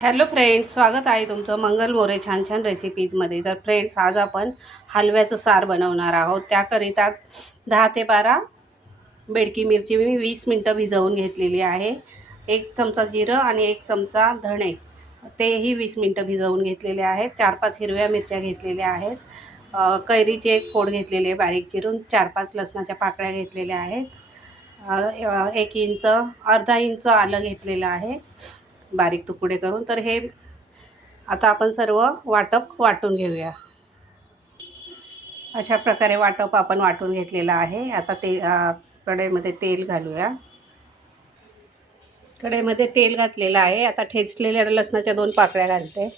Hello friends स्वागत आहे तुमचं मंगल मोरे छान छान रेसिपीजमध्ये तर फ्रेंड्स आज आपण हलव्याचं सार बनवणार आहोत. त्याकरिता दहा ते बारा बेडकी मिरची मी वीस मिनटं भिजवून घेतलेली आहे. एक चमचा जिरं आणि एक चमचा धणे तेही वीस मिनटं भिजवून घेतलेले आहेत. चार पाच हिरव्या मिरच्या घेतलेल्या आहेत. कैरीचे एक फोड घेतलेले बारीक चिरून. चार पाच लसणाच्या पाकळ्या घेतलेल्या आहेत. एक इंच अर्धा इंच आलं घेतलेलं आहे. बारीक तुकडे करून तर हे आता आपण सर्व वाटप वाटून घेऊया. अशा प्रकारे वाटप आपण वाटून घेतलेलं आहे. आता ते कढईमध्ये तेल घालूया. कढईमध्ये तेल घातलेलं आहे. आता ठेचलेल्या लसणाच्या दोन पाकळ्या घालते.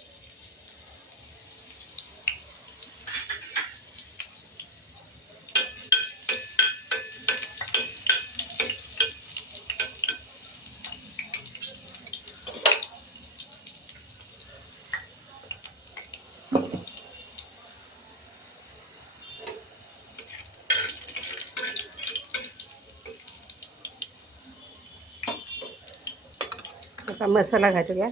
आता मसाला घालूया.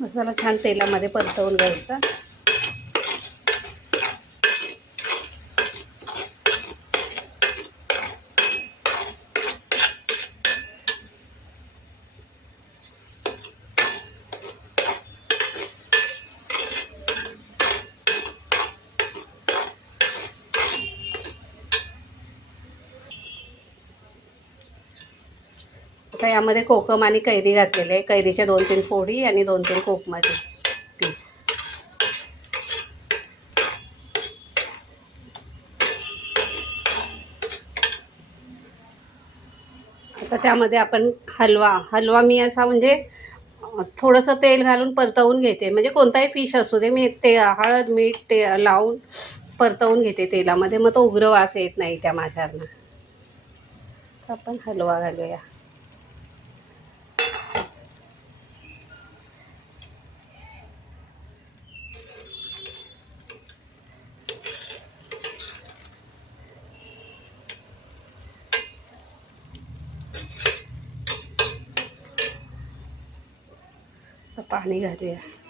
मसाला छान तेलामध्ये परतवून घ्यायचा. आता यामध्ये कोकम आणि कैरी घातलेले आहे. कैरीच्या दोन तीन फोडी आणि दोन तीन कोकमाचे पीस. आता त्यामध्ये आपण हलवा हलवा मी असा म्हणजे थोडंसं तेल घालून परतवून घेते. म्हणजे कोणताही फिश असू दे मी ते हळद मीठ ते लावून परतवून घेते तेलामध्ये. मग तो उग्र वास येत नाही त्या माशांना. आपण हलवा घालूया. पाणी घालूया.